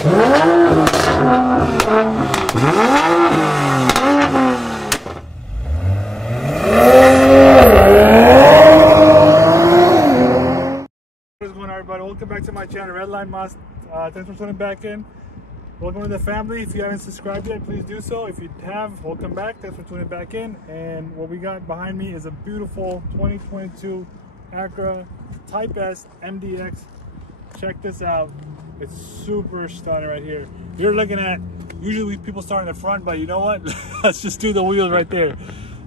What's going on, everybody? Welcome back to my channel, RedLineMods. Thanks for tuning back in. Welcome to the family. If you haven't subscribed yet, please do so. If you have, welcome back. Thanks for tuning back in. And what we got behind me is a beautiful 2022 ACURA Type S MDX. Check this out. It's super stunning right here. You're looking at, usually people start in the front, but you know what? Let's just do the wheels right there.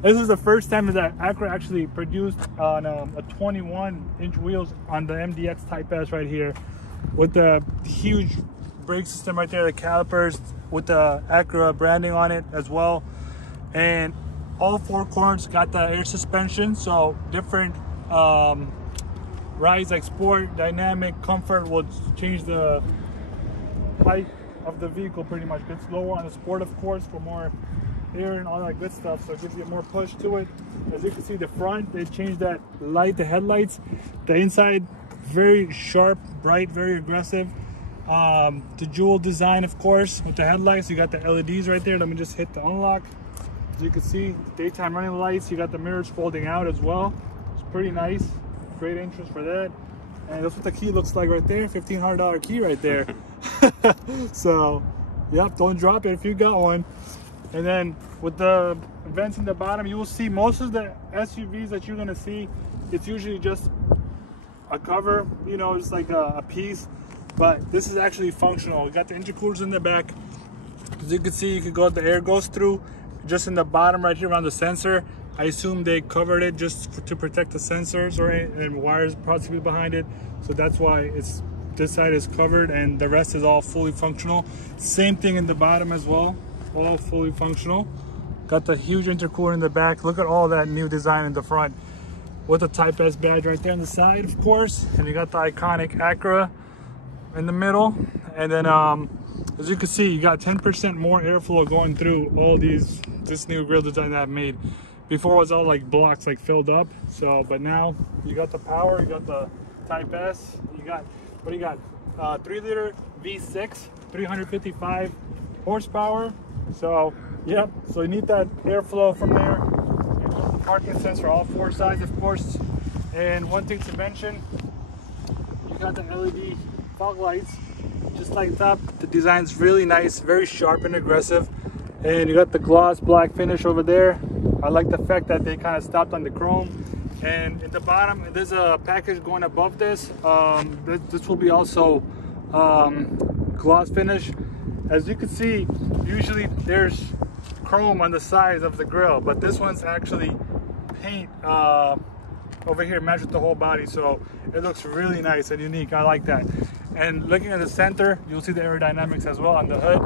This is the first time that ACURA actually produced on a 21-inch wheels on the MDX Type S right here, with the huge brake system right there, the calipers with the ACURA branding on it as well. And all four corners got the air suspension, so different rides like sport, dynamic, comfort will change the height of the vehicle pretty much. It's lower on the sport, of course, for more air and all that good stuff, so it gives you more push to it. As you can see, the front, they changed that light, the headlights. The inside, very sharp, bright, very aggressive. The jewel design, of course, with the headlights. You got the LEDs right there. Let me just hit the unlock. As you can see, daytime running lights. You got the mirrors folding out as well. It's pretty nice. Great interest for that. And that's what the key looks like right there. $1,500 key right there. So, yep, don't drop it if you got one. And then with the vents in the bottom, you will see most of the SUVs that you're gonna see, it's usually just a cover, you know, just like a piece. But this is actually functional. We got the intercoolers in the back. As you can see, you can go, the air goes through just in the bottom right here around the sensor. I assume they covered it just to protect the sensors, right? And wires possibly behind it. So that's why it's, this side is covered and the rest is all fully functional. Same thing in the bottom as well, all fully functional. Got the huge intercooler in the back. Look at all that new design in the front with the Type S badge right there on the side, of course. And you got the iconic ACURA in the middle. And then as you can see, you got 10% more airflow going through all these, this new grille design that I've made. Before it was all like blocks, like filled up. So, but now you got the power, you got the Type S, you got, what do you got? 3-liter V6, 355 horsepower. So, yep, so you need that airflow from there. And the parking sensor, all four sides, of course. And one thing to mention, you got the LED fog lights, just like top. The design's really nice, very sharp and aggressive. And you got the gloss black finish over there. I like the fact that they kind of stopped on the chrome. And in the bottom, there's a package going above this. This will be also gloss finish. As you can see, usually there's chrome on the sides of the grille, but this one's actually paint over here, matched with the whole body. So it looks really nice and unique. I like that. And looking at the center, you'll see the aerodynamics as well on the hood.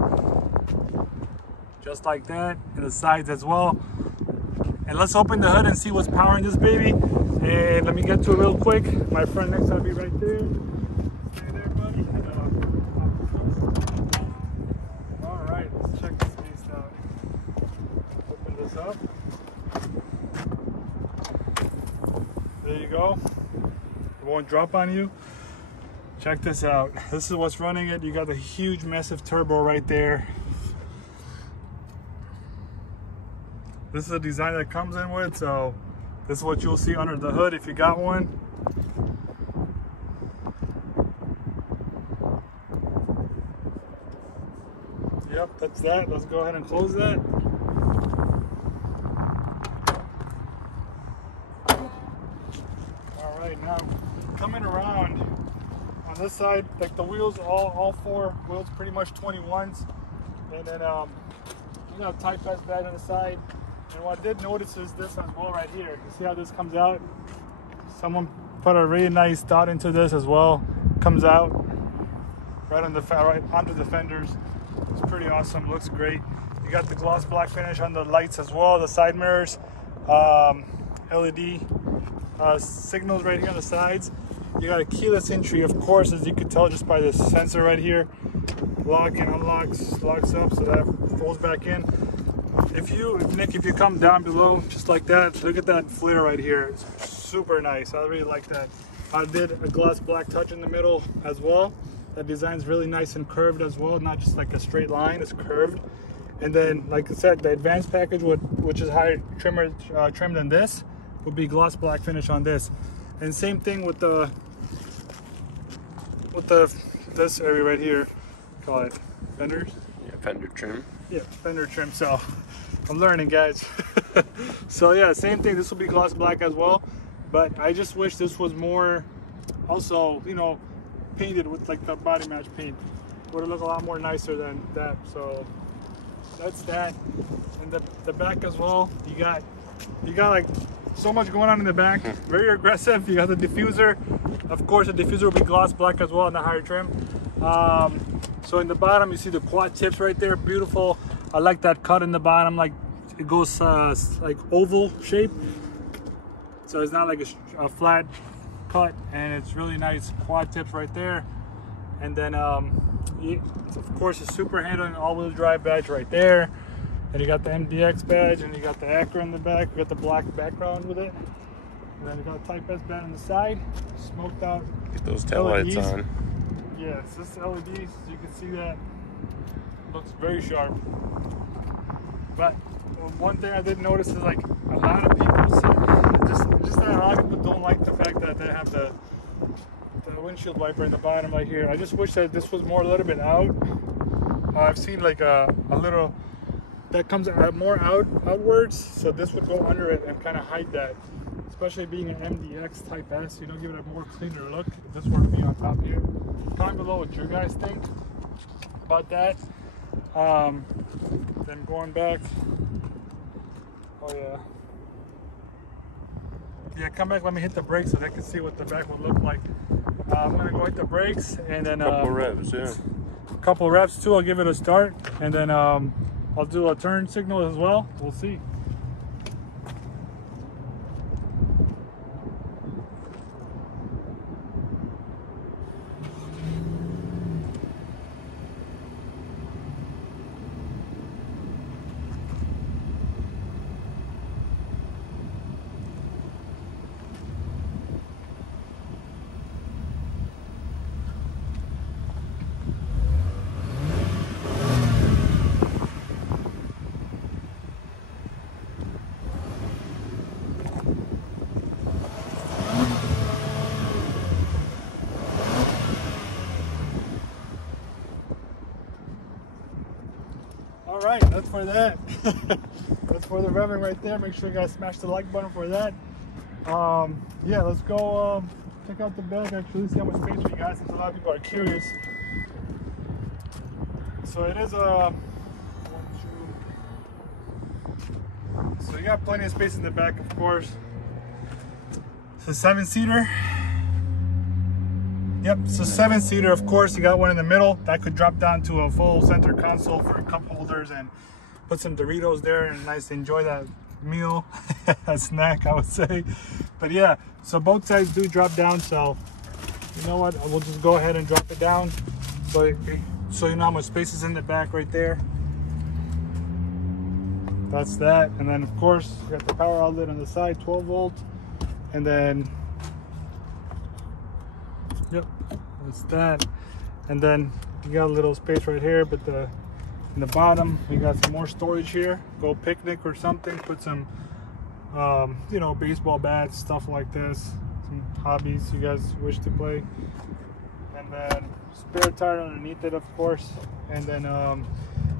Just like that, and the sides as well. And let's open the hood and see what's powering this baby. And let me get to it real quick. My friend next to me will be right there. Stay there, buddy. All right, let's check this piece out. Open this up. There you go. It won't drop on you. Check this out. This is what's running it. You got the huge, massive turbo right there. This is a design that comes in with, so this is what you'll see under the hood if you got one. Yep, that's that. Let's go ahead and close that. All right, now coming around on this side, like the wheels, all four wheels pretty much 21s. And then you got Type S badge on the side. And what I did notice is this as well right here. You see how this comes out? Someone put a really nice dot into this as well. Comes out right on the right onto the fenders. It's pretty awesome. Looks great. You got the gloss black finish on the lights as well. The side mirrors, LED signals right here on the sides. You got a keyless entry, of course, as you can tell just by this sensor right here. Lock and unlocks, locks up, so that folds back in. Nick, if you come down below, just like that, look at that flare right here. It's super nice. I really like that. I did a gloss black touch in the middle as well. That design's really nice and curved as well, not just like a straight line, it's curved. And then, like I said, the advanced package, which is higher trim than this, would be gloss black finish on this. And same thing with this area right here, call it fenders. Yeah, fender trim. Yeah, fender trim. So I'm learning, guys. So yeah, same thing. This will be gloss black as well, but I just wish this was more, also, you know, painted with like the body match paint. Would have looked a lot more nicer than that. So that's that. And the back as well, you got like so much going on in the back. Very aggressive. You got the diffuser. Of course, the diffuser will be gloss black as well in the higher trim. So in the bottom, you see the quad tips right there. Beautiful. I like that cut in the bottom. Like it goes like oval shape. So it's not like a flat cut, and it's really nice quad tips right there. And then of course, a super handle and all-wheel drive badge right there. And you got the MDX badge, and you got the ACURA in the back. You got the black background with it. And then you got a Type S badge on the side. Smoked out. Get those tail lights on. Yeah, it's just LEDs. You can see that. Looks very sharp. But one thing I did notice is like a lot of people, just that a lot of people don't like the fact that they have the windshield wiper in the bottom right here. I just wish that this was a little bit out. I've seen like a little that comes more outwards, so this would go under it and kind of hide that. Especially being an MDX Type S, you know, give it a more cleaner look. If this were to be on top here, comment below what you guys think about that. Then going back, oh yeah. Yeah, come back, let me hit the brakes so they can see what the back would look like. I'm gonna go hit the brakes and then couple revs, yeah. Couple revs too, I'll give it a start, and then I'll do a turn signal as well. We'll see. All right, that's for that. That's for the revving right there. Make sure you guys smash the like button for that. Yeah, let's go check out the back, actually see how much space we got, since a lot of people are curious. So it is a so you got plenty of space in the back, of course. It's a 7-seater. Yep, so 7-seater, of course. You got one in the middle that could drop down to a full center console for cup holders and put some Doritos there and nice to enjoy that meal, a snack, I would say. But yeah, so both sides do drop down, so you know what, we'll just go ahead and drop it down so you know how much space is in the back right there. That's that. And then of course you got the power outlet on the side, 12 volt, and then yep, that's that. And then you got a little space right here, but in the bottom we got some more storage here. Go picnic or something, put some you know, baseball bats, stuff like this, some hobbies you guys wish to play. And then spare tire underneath it, of course. And then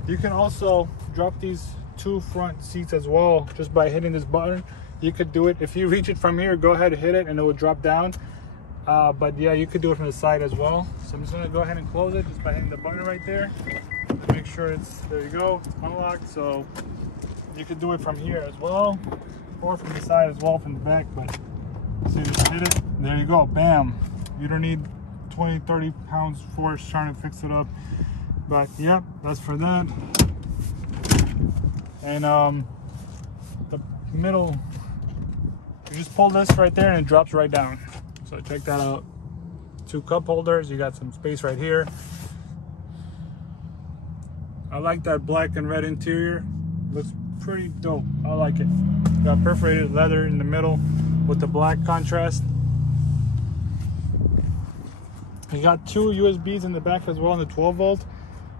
you can also drop these 2 front seats as well just by hitting this button. You could do it if you reach it from here, go ahead and hit it and it will drop down. But yeah, you could do it from the side as well. So I'm just gonna go ahead and close it just by hitting the button right there. Make sure it's, there you go, it's unlocked. So you could do it from here as well, or from the side as well, from the back. But so you just hit it, there you go, bam. You don't need 20-30 pounds force trying to fix it up. But yep, that's for that. And the middle, you just pull this right there and it drops right down. So check that out. 2 cup holders, you got some space right here. I like that black and red interior. Looks pretty dope. I like it. Got perforated leather in the middle with the black contrast. You got 2 USBs in the back as well, in the 12 volt.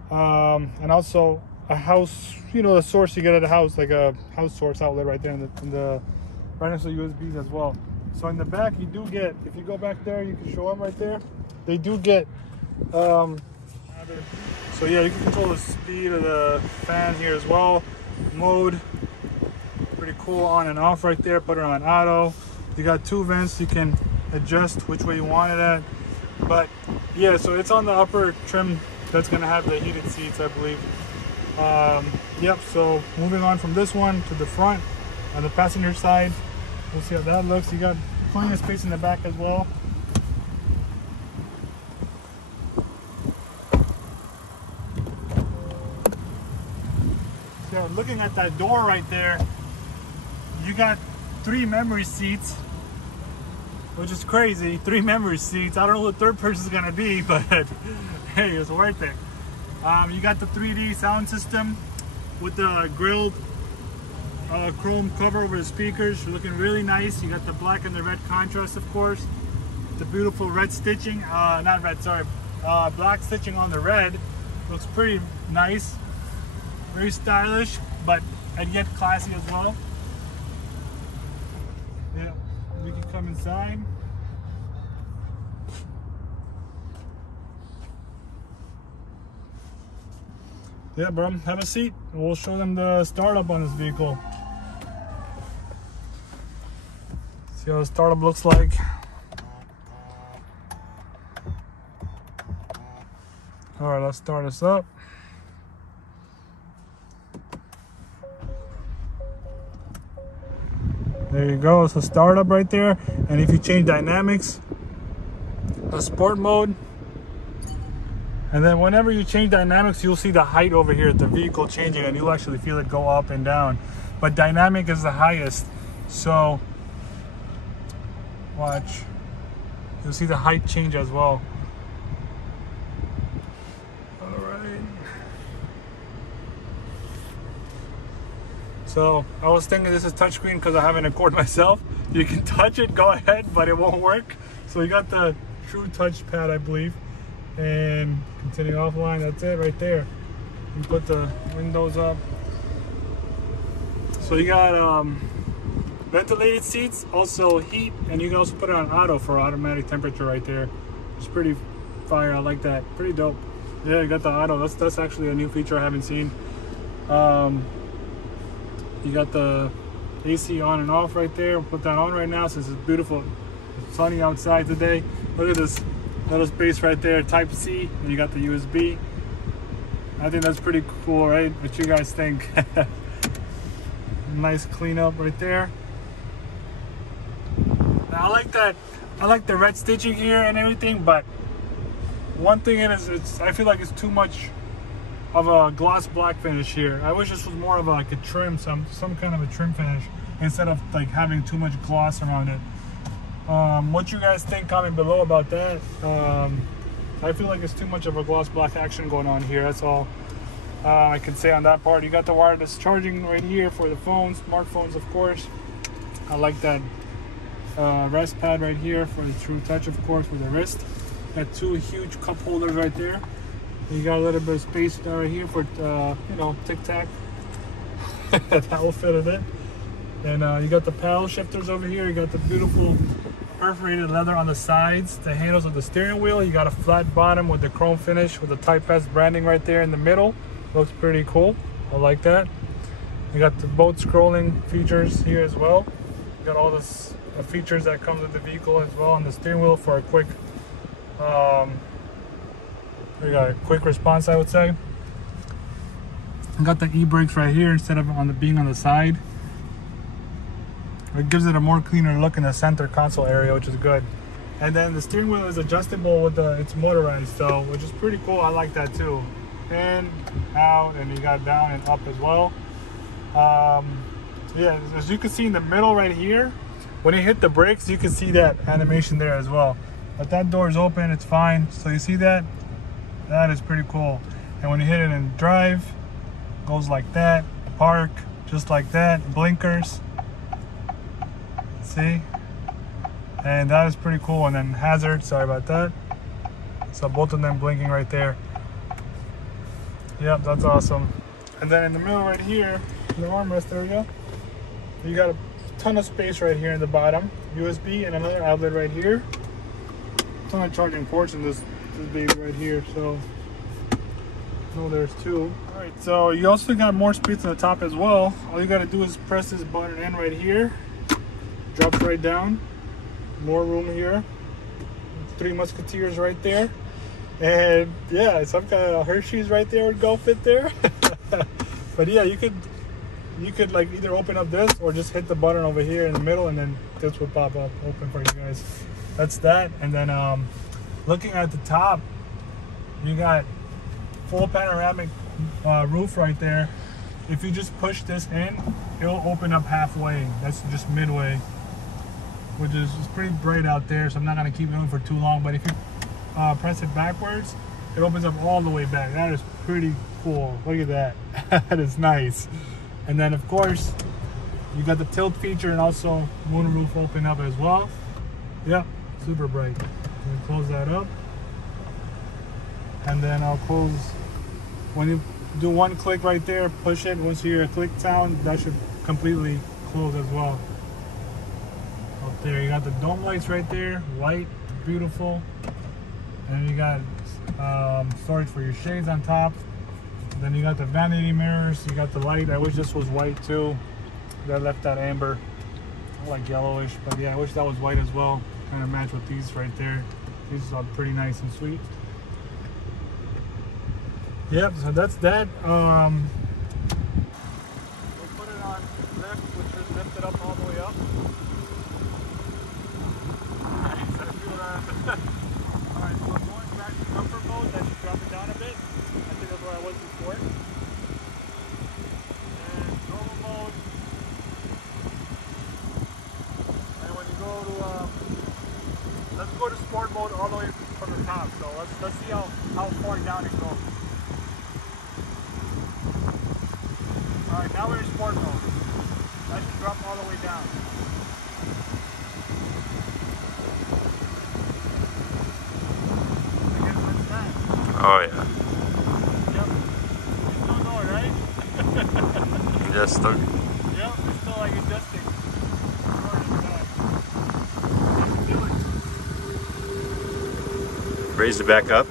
And also a house, you know, the source you get at the house, like a house source outlet right there in the right next to the USBs as well. So in the back you do get, if you go back there, you can show them right there. They do get, so yeah, you can control the speed of the fan here as well. Mode, pretty cool, on and off right there. Put it on auto. You got 2 vents, you can adjust which way you want it at. But yeah, so it's on the upper trim that's gonna have the heated seats, I believe. Yep, so moving on from this one to the front on the passenger side, we'll see how that looks. You got plenty of space in the back as well. So looking at that door right there, you got 3 memory seats, which is crazy. 3 memory seats. I don't know who the third person is gonna be, but hey, it's worth it. You got the 3D sound system with the grilled chrome cover over the speakers. You're looking really nice. You got the black and the red contrast, of course. The beautiful red stitching, not red, sorry, black stitching on the red. Looks pretty nice. Very stylish, but and yet classy as well. Yeah, we can come inside. Yeah, bro, have a seat. We'll show them the startup on this vehicle. See how the startup looks like. All right, let's start this up. There you go, it's a startup right there. And if you change dynamics, the sport mode, and then whenever you change dynamics, you'll see the height over here at the vehicle changing, and you'll actually feel it go up and down. But dynamic is the highest, so watch. You'll see the height change as well. All right. So I was thinking this is touchscreen because I haven't recorded myself. You can touch it, go ahead, but it won't work. So you got the true touchpad, I believe. And continue offline, that's it right there. You put the windows up. So you got ventilated seats, also heat, and you can also put it on auto for automatic temperature right there. It's pretty fire, I like that, pretty dope. Yeah, you got the auto, that's actually a new feature I haven't seen. You got the AC on and off right there. Put that on right now since it's beautiful, it's sunny outside today. Look at this little space right there, Type C, and you got the USB. I think that's pretty cool, right? What you guys think? Nice cleanup right there. Now I like that. I like the red stitching here and everything, but one thing is, I feel like it's too much of a gloss black finish here. I wish this was more of like a trim, some kind of a trim finish instead of like having too much gloss around it. What you guys think, comment below about that. I feel like it's too much of a gloss black action going on here, that's all I can say on that part. You got the wireless charging right here for the phones, smartphones of course. I like that rest pad right here for the true touch, of course, for the wrist. Got 2 huge cup holders right there. You got a little bit of space right here for you know, tic-tac. That will fit in it. And you got the paddle shifters over here. You got the beautiful perforated leather on the sides, the handles of the steering wheel. You got a flat bottom with the chrome finish with the Type S branding right there in the middle. Looks pretty cool. I like that. You got the both scrolling features here as well. You got all this features that comes with the vehicle as well on the steering wheel for a quick we got a quick response, I would say. You got the e-brakes right here instead of being on the side. It gives it a more cleaner look in the center console area, which is good. And then the steering wheel is adjustable with it's motorized, so which is pretty cool. I like that too. In, out, and you got down and up as well. Yeah, as you can see in the middle right here, when you hit the brakes, you can see that animation there as well. But that door is open, it's fine. So you see that? That is pretty cool. And when you hit it in drive, it goes like that. Park, just like that. Blinkers. See? And that is pretty cool. And then hazard, sorry about that. So both of them blinking right there. Yep, that's awesome. And then in the middle right here, in the armrest area, you got a ton of space right here in the bottom. USB and another outlet right here. Ton of charging ports in this baby right here. So, oh, there's two. All right, so you also got more space on the top as well. All you got to do is press this button in right here. Drops right down. More room here. 3 Musketeers right there. And yeah, some kind of Hershey's right there would go fit there. But yeah, you could like either open up this or just hit the button over here in the middle, and then this will pop up open for you guys. That's that. And then looking at the top, you got full panoramic roof right there. If you just push this in, it'll open up halfway. That's just midway, which is pretty bright out there, so I'm not gonna keep it on for too long. But if you press it backwards, it opens up all the way back. That is pretty cool. Look at that. That is nice. And then of course you got the tilt feature and also moonroof open up as well. Yeah, super bright. So we close that up, and then I'll close. When you do one click right there, push it, once you hear a click sound, that should completely close as well. Up there you got the dome lights right there, white, beautiful. And you got storage for your shades on top. Then you got the vanity mirrors, you got the light. I wish this was white too. That left that amber, like yellowish, but yeah, I wish that was white as well. Kind of match with these right there. These are pretty nice and sweet. Yep, so that's that. We'll put it on lift, which is lifted up all the way up. Alright, so I feel that. Alright, so going back to comfort mode, that should drop it down a bit. I think that's where I was before. And normal mode. And when you go to, let's go to sport mode all the way from the top. So let's see how far down it goes. Alright, now we're in sport mode. That should drop all the way down. Oh yeah. Yep. It's still going, right? Just stuck. Yep, it's still like adjusting. Raise it back up.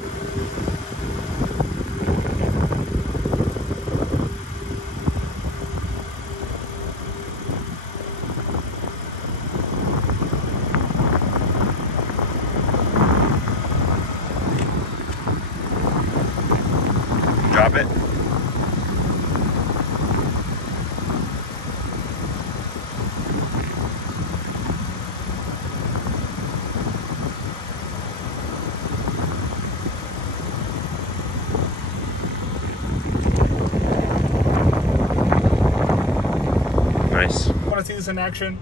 Drop it. Nice. Want to see this in action,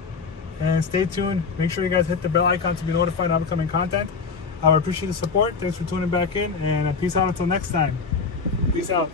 and stay tuned. Make sure you guys hit the bell icon to be notified of upcoming content. I would appreciate the support. Thanks for tuning back in, and peace out until next time. Peace out.